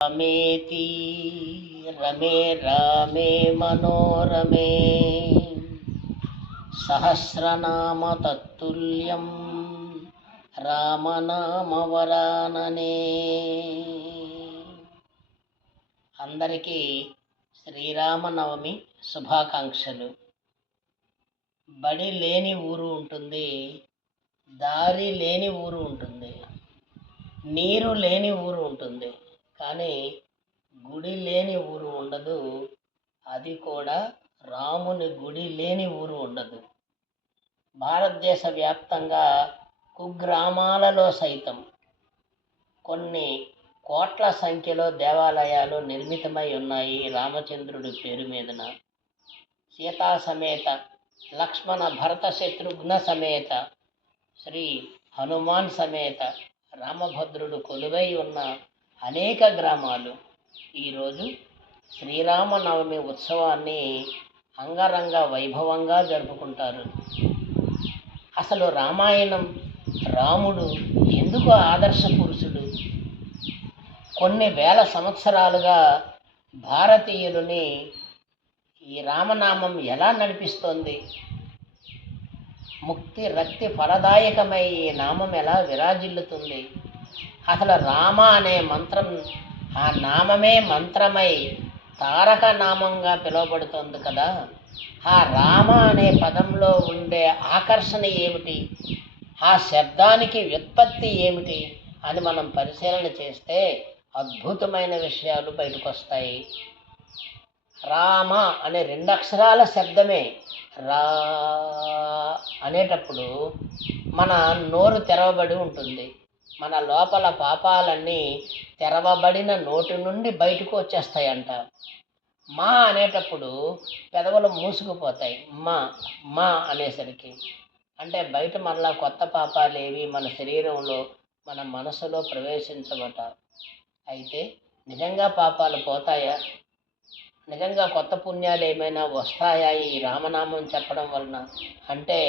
రమేతి రమే రామే మనోరమే సహస్రనామ తత్తుల్యం రామనామవరాననే. అందరికీ శ్రీరామనవమి శుభాకాంక్షలు. బడి లేని ఊరు ఉంటుంది, దారి లేని ఊరు ఉంటుంది, నీరు లేని ఊరు ఉంటుంది, కానీ గుడి లేని ఊరు ఉండదు. అది కూడా రాముని గుడి లేని ఊరు ఉండదు. భారతదేశ వ్యాప్తంగా కుగ్రామాలలో సైతం కొన్ని కోట్ల సంఖ్యలో దేవాలయాలు నిర్మితమై ఉన్నాయి. రామచంద్రుడి పేరు మీదన సీతా సమేత, లక్ష్మణ భరత శత్రుఘ్న సమేత, శ్రీ హనుమాన్ సమేత రామభద్రుడు కొలువై ఉన్న అనేక గ్రామాలు ఈరోజు శ్రీరామనవమి ఉత్సవాన్ని అంగరంగ వైభవంగా జరుపుకుంటారు. అసలు రామాయణం, రాముడు ఎందుకు ఆదర్శ పురుషుడు? కొన్ని వేల సంవత్సరాలుగా భారతీయులని ఈ రామనామం ఎలా నడిపిస్తోంది? ముక్తి రక్తి ఫలదాయకమై ఈ నామం ఎలా విరాజిల్లుతుంది? అసలు రామ అనే మంత్రం, ఆ నామమే మంత్రమై తారక నామంగా పిలువబడుతుంది కదా. ఆ రామ అనే పదంలో ఉండే ఆకర్షణ ఏమిటి? ఆ శబ్దానికి వ్యుత్పత్తి ఏమిటి అని మనం పరిశీలన చేస్తే అద్భుతమైన విషయాలు బయటకు వస్తాయి. రామ అనే 2 అక్షరాల శబ్దమే రా అనేటప్పుడు మన నోరు తెరవబడి ఉంటుంది. మన లోపల పాపాలన్నీ తెరవబడిన నోటి నుండి బయటకు వచ్చేస్తాయంట. మా అనేటప్పుడు పెదవులు మూసుకుపోతాయి. మా అనేసరికి అంటే బయట మరలా కొత్త పాపాలేవి మన శరీరంలో, మన మనసులో ప్రవేశించబట. అయితే నిజంగా పాపాలు పోతాయా? నిజంగా కొత్త పుణ్యాలు ఏమైనా వస్తాయా ఈ రామనామం చెప్పడం వలన? అంటే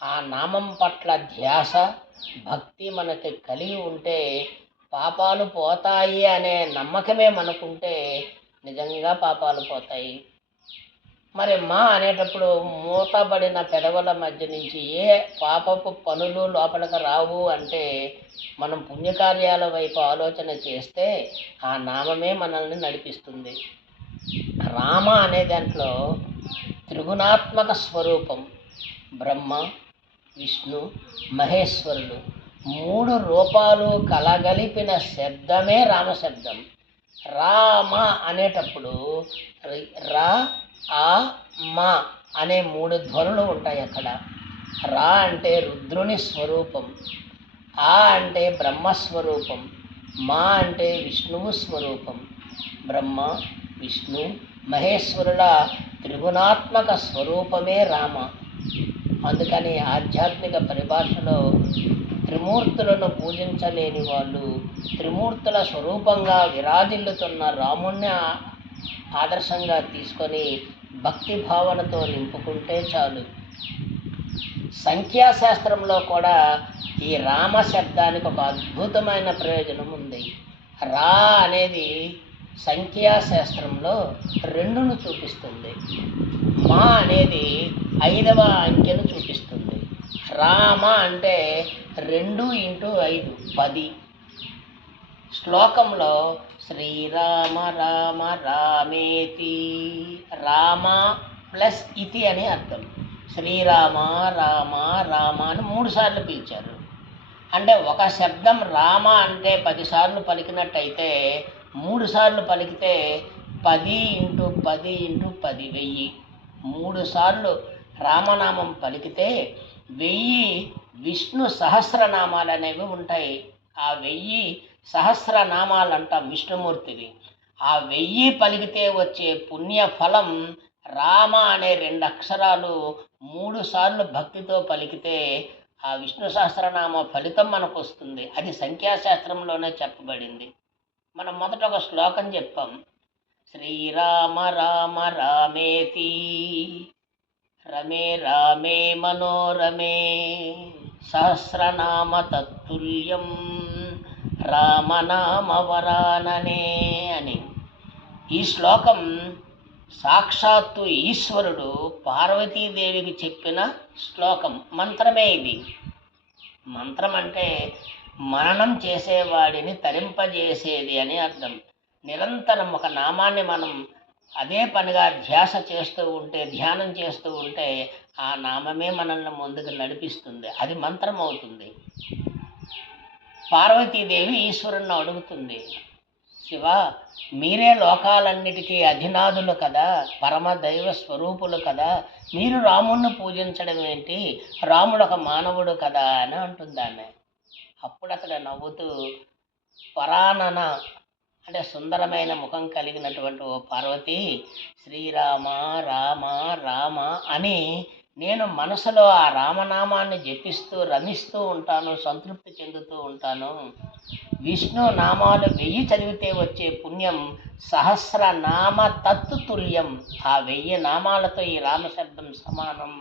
ఆ నామం పట్ల ధ్యాస, భక్తి మనకి కలిగి ఉంటే పాపాలు పోతాయి అనే నమ్మకమే మనకుంటే నిజంగా పాపాలు పోతాయి. మరి మా అనేటప్పుడు మూతబడిన పెదవుల మధ్య నుంచి ఏ పాపపు పనులు లోపలికి రావు అంటే మనం పుణ్యకార్యాల వైపు ఆలోచన చేస్తే ఆ నామమే మనల్ని నడిపిస్తుంది. రామ అనే దాంట్లో త్రిగుణాత్మక స్వరూపం బ్రహ్మ, విష్ణు, మహేశ్వరుడు 3 రూపాలు కలగలిపిన శబ్దమే రామశబ్దం. రామ అనేటప్పుడు రా, ఆ, మా అనే 3 ధ్వనులు ఉంటాయి అక్కడ. రా అంటే రుద్రుని స్వరూపం, ఆ అంటే బ్రహ్మస్వరూపం, మా అంటే విష్ణువు స్వరూపం. బ్రహ్మ, విష్ణు, మహేశ్వరుల త్రిగుణాత్మక స్వరూపమే రామ. అందుకని ఆధ్యాత్మిక పరిభాషలో త్రిమూర్తులను పూజించలేని వాళ్ళు త్రిమూర్తుల స్వరూపంగా విరాజిల్లుతున్న రాముణ్ణి ఆదర్శంగా తీసుకొని భక్తి భావనతో నింపుకుంటే చాలు. సంఖ్యాశాస్త్రంలో కూడా ఈ రామ శబ్దానికి ఒక అద్భుతమైన ప్రయోజనం ఉంది. రా అనేది సంఖ్యాశాస్త్రంలో 2ను చూపిస్తుంది, మా అనేది 5వ అంకెను చూపిస్తుంది. రామ అంటే 2 × 5 10. శ్లోకంలో శ్రీరామ రామ రామేతి, రామ ప్లస్ ఇతి అని అర్థం. శ్రీరామ రామ రామ అని 3 సార్లు పిలిచారు. అంటే ఒక శబ్దం రామ అంటే 10 సార్లు పలికినట్టయితే 3 సార్లు పలికితే 10 × 10 × 10 1000. 3 సార్లు రామనామం పలికితే 1000 విష్ణు సహస్రనామాలు అనేవి ఉంటాయి. ఆ 1000 సహస్రనామాలంట విష్ణుమూర్తివి. ఆ 1000 పలికితే వచ్చే పుణ్యఫలం రామ అనే 2 అక్షరాలు 3 సార్లు భక్తితో పలికితే ఆ విష్ణు సహస్రనామ ఫలితం మనకు వస్తుంది. అది సంఖ్యాశాస్త్రంలోనే చెప్పబడింది. మనం మొదట ఒక శ్లోకం చెప్పాం. శ్రీరామ రామ రామేతి రమే రామే మనోరమే సహస్రనామ తత్తుల్యం రామనామవరాననే అని. ఈ శ్లోకం సాక్షాత్తు ఈశ్వరుడు పార్వతీదేవికి చెప్పిన శ్లోకం, మంత్రమే ఇది. మంత్రం అంటే మననం చేసేవాడిని తరింపజేసేది అని అర్థం. నిరంతరం ఒక నామాన్ని మనం అదే పనిగా ధ్యాస చేస్తూ ఉంటే, ధ్యానం చేస్తూ ఉంటే ఆ నామమే మనల్ని ముందుకు నడిపిస్తుంది, అది మంత్రం అవుతుంది. పార్వతీదేవి ఈశ్వరుణ్ణి అడుగుతుంది, శివ, మీరే లోకాలన్నిటికీ అధినాథులు కదా, పరమ దైవ స్వరూపులు కదా, మీరు రాముణ్ణి పూజించడం ఏంటి, రాముడు ఒక మానవుడు కదా అని అంటుంది ఆమె. అప్పుడు అతడు నవ్వుతూ, పరానన అంటే సుందరమైన ముఖం కలిగినటువంటి ఓ పార్వతి, శ్రీరామ రామ రామ అని నేను మనసులో ఆ రామనామాన్ని జపిస్తూ రమిస్తూ ఉంటాను, సంతృప్తి చెందుతూ ఉంటాను. విష్ణు నామాలు 1000 చదివితే వచ్చే పుణ్యం సహస్రనామ తత్తుల్యం. ఆ 1000 నామాలతో ఈ రామశబ్దం సమానం.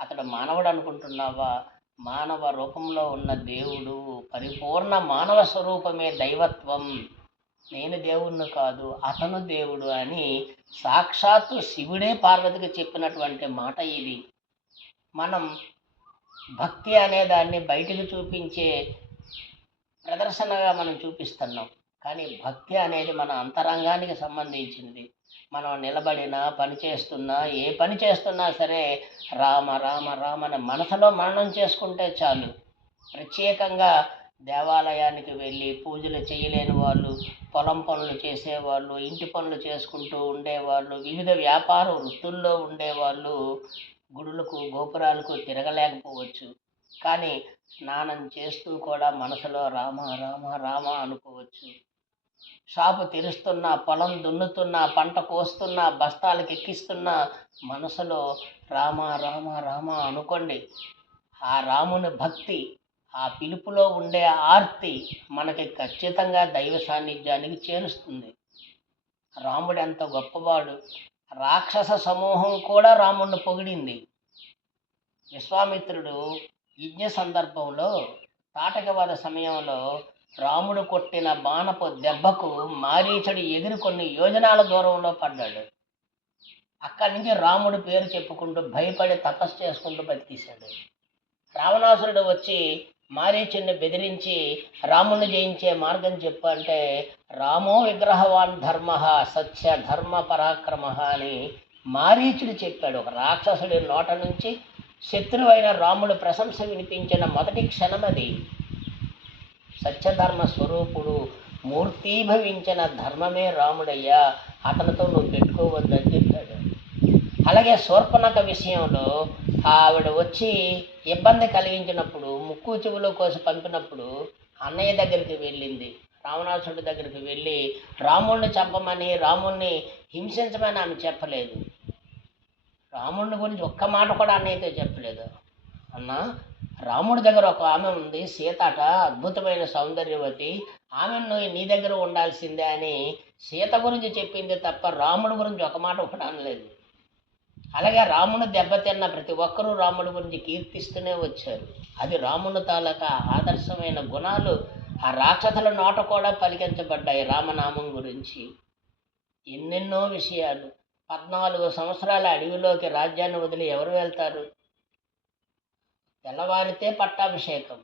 అతడు మానవుడు అనుకుంటున్నావా? మానవ రూపంలో ఉన్న దేవుడు, పరిపూర్ణ మానవ స్వరూపమే దైవత్వం. నేను దేవుణ్ణి కాదు, అతను దేవుడు అని సాక్షాత్తు శివుడే పార్వతికి చెప్పినటువంటి మాట ఇది. మనం భక్తి అనే దాన్ని బయటికి చూపించే ప్రదర్శనగా మనం చూపిస్తున్నాం, కానీ భక్తి అనేది మన అంతరంగానికి సంబంధించింది. మనం నిలబడినా, పని చేస్తున్నా, ఏ పని చేస్తున్నా సరే రామ రామ రామ అని మనసులో మననం చేసుకుంటే చాలు. ప్రత్యేకంగా దేవాలయానికి వెళ్ళి పూజలు చేయలేని వాళ్ళు, పొలం పనులు చేసేవాళ్ళు, ఇంటి పనులు చేసుకుంటూ ఉండేవాళ్ళు, వివిధ వ్యాపార వృత్తుల్లో ఉండేవాళ్ళు గుడులకు గోపురాలకు తిరగలేకపోవచ్చు, కానీ స్నానం చేస్తూ కూడా మనసులో రామ రామ రామ అనుకోవచ్చు. షాపు తెరుస్తున్నా, పొలం దున్నుతున్నా, పంట కోస్తున్నా, బస్తాలకు ఎక్కిస్తున్నా మనసులో రామ రామ రామ అనుకోండి. ఆ రాముని భక్తి, ఆ పిలుపులో ఉండే ఆర్తి మనకి ఖచ్చితంగా దైవ సాన్నిధ్యానికి చేరుస్తుంది. రాముడు ఎంత గొప్పవాడు. రాక్షస సమూహం కూడా రాముడిని పొగిడింది. విశ్వామిత్రుడు యజ్ఞ సందర్భంలో తాటకవధ సమయంలో రాముడు కొట్టిన బాణపు దెబ్బకు మారీచుడు ఎగిరి కొన్ని యోజనాల దూరంలో పడ్డాడు. అక్కడి నుంచి రాముడు పేరు చెప్పుకుంటూ భయపడి తపస్సు చేసుకుంటూ బతికేశాడు. రావణాసురుడు వచ్చి మారీచుడిని బెదిరించి రాముడిని జయించే మార్గం చెప్పంటే, రామో విగ్రహవాన్ ధర్మ సత్య ధర్మ పరాక్రమ అని మారీచుడు చెప్పాడు. ఒక రాక్షసుడి నోట నుంచి శత్రువైన రాముడు ప్రశంస వినిపించిన మొదటి క్షణం అది. సత్యధర్మ స్వరూపుడు, మూర్తీభవించిన ధర్మమే రాముడయ్యా, అతనితో నువ్వు పెట్టుకోవద్దని చెప్పాడు. అలాగే శూర్పణఖ విషయంలో ఆవిడ వచ్చి ఇబ్బంది కలిగించినప్పుడు, ముక్కు చెవులో కోసి పంపినప్పుడు అన్నయ్య దగ్గరికి వెళ్ళింది. రావణాసుడి దగ్గరికి వెళ్ళి రాముడిని చంపమని, రాముడిని హింసించమని ఆమె చెప్పలేదు. రాముడిని గురించి ఒక్క మాట కూడా అన్నయ్యతో చెప్పలేదు. అన్న, రాముడి దగ్గర ఒక ఆమె ఉంది, సీతట, అద్భుతమైన సౌందర్యవతి, ఆమెను నీ దగ్గర ఉండాల్సిందే అని సీత గురించి చెప్పింది తప్ప రాముడి గురించి ఒక మాట కూడా అనలేదు. అలాగే రాముని దెబ్బతిన్న ప్రతి ఒక్కరూ రాముడి గురించి కీర్తిస్తూనే వచ్చారు. అది రాముని తాలూకా ఆదర్శమైన గుణాలు ఆ రాక్షసుల నోట కూడా పలికించబడ్డాయి రామనామం గురించి. ఎన్నెన్నో విషయాలు. 14 సంవత్సరాల అడవిలోకి రాజ్యాన్ని వదిలి ఎవరు వెళ్తారు? తెల్లవారితే పట్టాభిషేకం,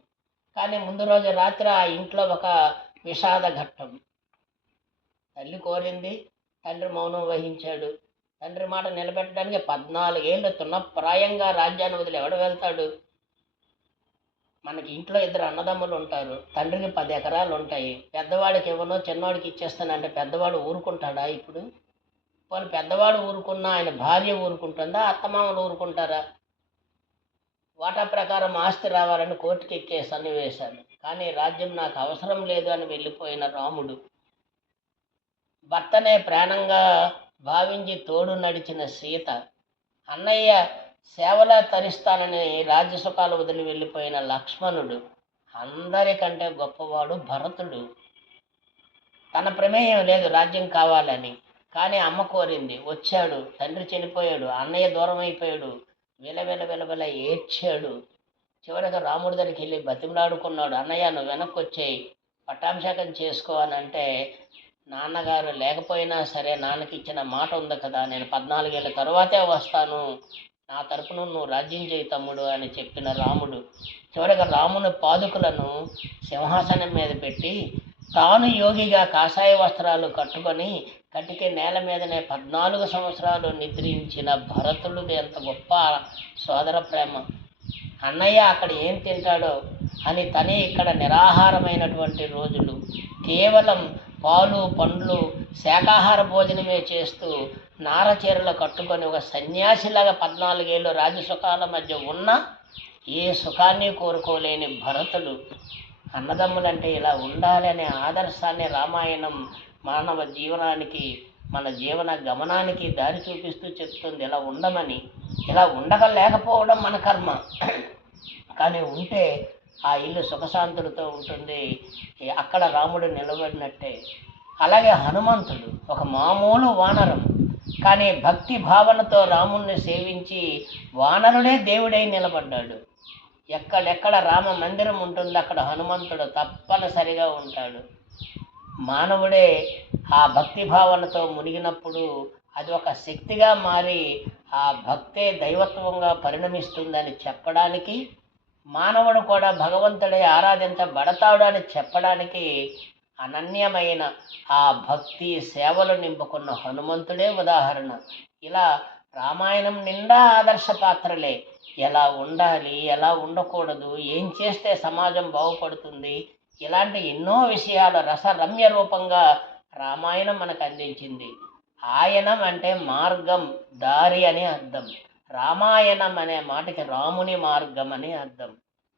కానీ ముందు రోజు రాత్రి ఆ ఇంట్లో ఒక విషాద ఘట్టం. తల్లి కోరింది, తండ్రి మౌనం వహించాడు. తండ్రి మాట నిలబెట్టడానికి 14 ఏళ్ళు తున్నప్రాయంగా రాజ్యాన్ని వదిలి ఎవడు వెళ్తాడు? మనకి ఇంట్లో 2 అన్నదమ్ములు ఉంటారు, తండ్రికి 10 ఎకరాలు ఉంటాయి. పెద్దవాడికి ఇవ్వను, చిన్నవాడికి ఇచ్చేస్తానంటే పెద్దవాడు ఊరుకుంటాడా? ఇప్పుడు పోనీ పెద్దవాడు ఊరుకున్నా ఆయన భార్య ఊరుకుంటుందా? అత్తమామలు ఊరుకుంటారా? వాటా ప్రకారం ఆస్తి రావాలని కోర్టుకి ఎక్కే సన్నివేశాలు. కానీ రాజ్యం నాకు అవసరం లేదు అని వెళ్ళిపోయిన రాముడు, భర్తనే ప్రాణంగా భావించి తోడు నడిచిన సీత, అన్నయ్య సేవలా తరిస్తానని రాజ్యసుఖాలు వదిలి వెళ్ళిపోయిన లక్ష్మణుడు, అందరికంటే గొప్పవాడు భరతుడు. తన ప్రమేయం లేదు రాజ్యం కావాలని, కానీ అమ్మ కోరింది, వచ్చాడు. తండ్రి చనిపోయాడు, అన్నయ్య దూరం అయిపోయాడు, విలవిల ఏడ్చాడు. చివరికి రాముడి దగ్గరికి వెళ్ళి బతిమలాడుకున్నాడు, అన్నయ్య నువ్వు వెనక్కి వచ్చేయి, పట్టాభిషేకం చేసుకోవాలంటే నాన్నగారు లేకపోయినా సరే నాన్నకి ఇచ్చిన మాట ఉంది కదా, నేను 14 ఏళ్ళ తరువాతే వస్తాను, నా తరపున నువ్వు రాజ్యం చేయి తమ్ముడు అని చెప్పిన రాముడు చివరిగా రాముని పాదుకులను సింహాసనం మీద పెట్టి తాను యోగిగా కాషాయ వస్త్రాలు కట్టుకొని కటికే నేల మీదనే 14 సంవత్సరాలు నిద్రించిన భరతుడిది ఎంత గొప్ప సోదర ప్రేమ. అన్నయ్య అక్కడ ఏం తింటాడో అని తనే ఇక్కడ నిరాహారమైనటువంటి రోజులు కేవలం పాలు పండ్లు శాకాహార భోజనమే చేస్తూ నారచీరలు కట్టుకొని ఒక సన్యాసిలాగా 14 ఏళ్ళు రాజసుఖాల మధ్య ఉన్న ఏ సుఖాన్ని కోరుకోలేని భరతుడు అన్నదమ్ములంటే ఇలా ఉండాలి అనే ఆదర్శాన్ని రామాయణం మానవ జీవనానికి మన జీవన గమనానికి దారి చూపిస్తూ చెప్తుంది. ఇలా ఉండమని, ఇలా ఉండగలేకపోవడం మన కర్మ, కానీ ఉంటే ఆ ఇల్లు సుఖశాంతులతో ఉంటుంది. అక్కడ రాముడు నిలబడినట్టే. అలాగే హనుమంతుడు ఒక మామూలు వానరం, కానీ భక్తి భావనతో రాముణ్ణి సేవించి వానరుడే దేవుడై నిలబడ్డాడు. ఎక్కడెక్కడ రామ మందిరం ఉంటుందో అక్కడ హనుమంతుడు తప్పనిసరిగా ఉంటాడు. మానవుడే ఆ భక్తి భావనతో మునిగినప్పుడు అది ఒక శక్తిగా మారి ఆ భక్తే దైవత్వంగా పరిణమిస్తుందని చెప్పడానికి, మానవుడు కూడా భగవంతుడే ఆరాధించబడతాడు అని చెప్పడానికి అనన్యమైన ఆ భక్తి సేవలు నింపుకున్న హనుమంతుడే ఉదాహరణ. ఇలా రామాయణం నిండా ఆదర్శ పాత్రలే. ఎలా ఉండాలి, ఎలా ఉండకూడదు, ఏం చేస్తే సమాజం బాగుపడుతుంది, ఇలాంటి ఎన్నో విషయాలు రసరమ్య రూపంగా రామాయణం మనకు అందించింది. ఆయనం అంటే మార్గం, దారి అని అర్థం. రామాయణం అనే మాటకి రాముని మార్గం అని అర్థం.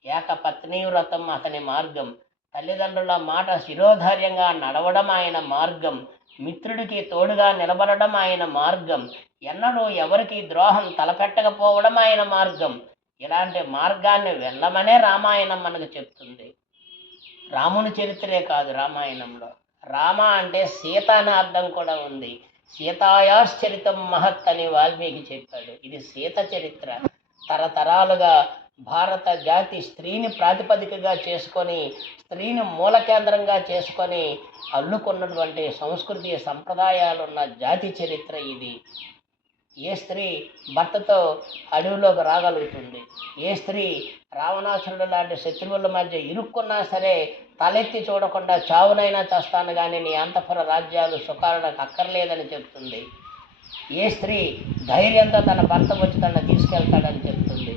ఏకపత్ని వ్రతం అతని మార్గం, తల్లిదండ్రుల మాట శిరోధార్యంగా నడవడం ఆయన మార్గం, మిత్రుడికి తోడుగా నిలబడడం ఆయన మార్గం, ఎన్నడూ ఎవరికి ద్రోహం తలపెట్టకపోవడం ఆయన మార్గం. ఇలాంటి మార్గాన్ని వెళ్ళమనే రామాయణం మనకు చెప్తుంది. రాముని చరిత్రే కాదు రామాయణంలో, రామ అంటే సీత అనే అర్థం కూడా ఉంది. సీతాయాశ్చరితం మహత్ అని వాల్మీకి చెప్పాడు. ఇది సీత చరిత్ర. తరతరాలుగా భారత జాతి స్త్రీని ప్రాతిపదికగా చేసుకొని, స్త్రీని మూల కేంద్రంగా చేసుకొని అల్లుకున్నటువంటి సంస్కృతి సంప్రదాయాలున్న జాతి చరిత్ర ఇది. ఏ స్త్రీ భర్తతో అడవిలోకి రాగలుగుతుంది? ఏ స్త్రీ రావణాసురుడు లాంటి శత్రువుల మధ్య ఇరుక్కున్నా సరే తలెత్తి చూడకుండా చావునైనా చేస్తాను కానీ నీ అంతఃపుర రాజ్యాలు సుఖాలు నాకు అక్కర్లేదని చెప్తుంది? ఏ స్త్రీ ధైర్యంతో తన భర్త వచ్చి తనను తీసుకెళ్తాడని చెప్తుంది?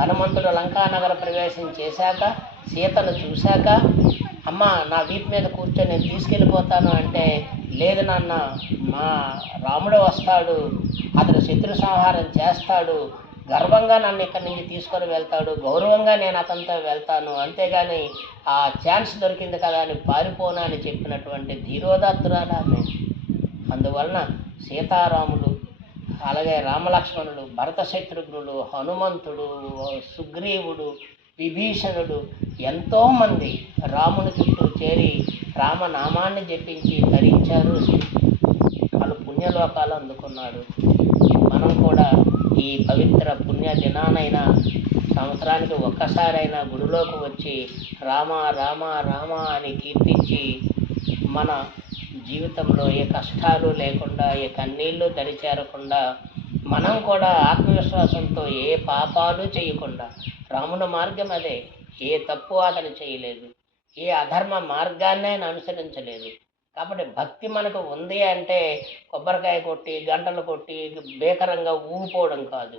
హనుమంతుడు లంకానగర ప్రవేశం చేశాక సీతను చూశాక, అమ్మ నా వీపు మీద కూర్చొని నేను తీసుకెళ్ళిపోతాను అంటే, లేదు నాన్న, మా రాముడు వస్తాడు, అతడు శత్రు సంహారం చేస్తాడు, గర్వంగా నన్ను ఇక్కడి నుంచి తీసుకొని వెళ్తాడు, గౌరవంగా నేను అతనితో వెళ్తాను, అంతేగాని ఆ ఛాన్స్ దొరికింది కదా అని పారిపోను అని చెప్పినటువంటి ధీరోదాత్తురాలు ఆమె. అందువలన సీతారాములు, అలాగే రామలక్ష్మణులు, భరత శత్రుఘ్నులు, హనుమంతుడు, సుగ్రీవుడు, విభీషణుడు ఎంతోమంది రాముని చుట్టూ చేరి రామనామాన్ని జపించి ధరించారు. వాళ్ళు పుణ్యలోకాలు అందుకున్నారు. మనం కూడా ఈ పవిత్ర పుణ్య దినానైనా సంవత్సరానికి ఒక్కసారైనా గుడిలోకి వచ్చి రామ రామ రామ అని కీర్తించి మన జీవితంలో ఏ కష్టాలు లేకుండా, ఏ కన్నీళ్ళు దరిచేరకుండా, మనం కూడా ఆత్మవిశ్వాసంతో ఏ పాపాలు చేయకుండా, రాముని మార్గం అదే, ఏ తప్పు అతను చేయలేదు, ఏ అధర్మ మార్గాన్ని ఆయన అనుసరించలేదు. కాబట్టి భక్తి మనకు ఉంది అంటే కొబ్బరికాయ కొట్టి గంటలు కొట్టి బేకరంగా ఊగిపోవడం కాదు.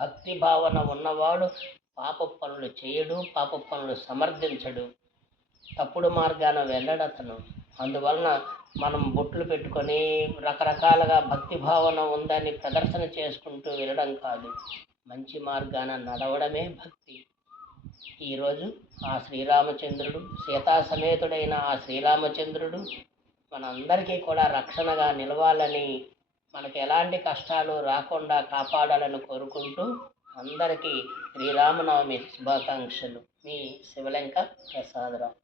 భక్తి భావన ఉన్నవాడు పాప పనులు చేయడు, పాప పనులు సమర్థించడు, తప్పుడు మార్గాన వెళ్ళడు అతను. అందువలన మనం బొట్లు పెట్టుకొని రకరకాలుగా భక్తి భావన ఉందని ప్రదర్శన చేసుకుంటూ వెళ్ళడం కాదు, మంచి మార్గాన నడవడమే భక్తి. ఈరోజు ఆ శ్రీరామచంద్రుడు, సీతా సమేతుడైన ఆ శ్రీరామచంద్రుడు మనందరికీ కూడా రక్షణగా నిలవాలని, మనకు ఎలాంటి కష్టాలు రాకుండా కాపాడాలని కోరుకుంటూ అందరికీ శ్రీరామనవమి శుభాకాంక్షలు. మీ శివలంక ప్రసాదరావు.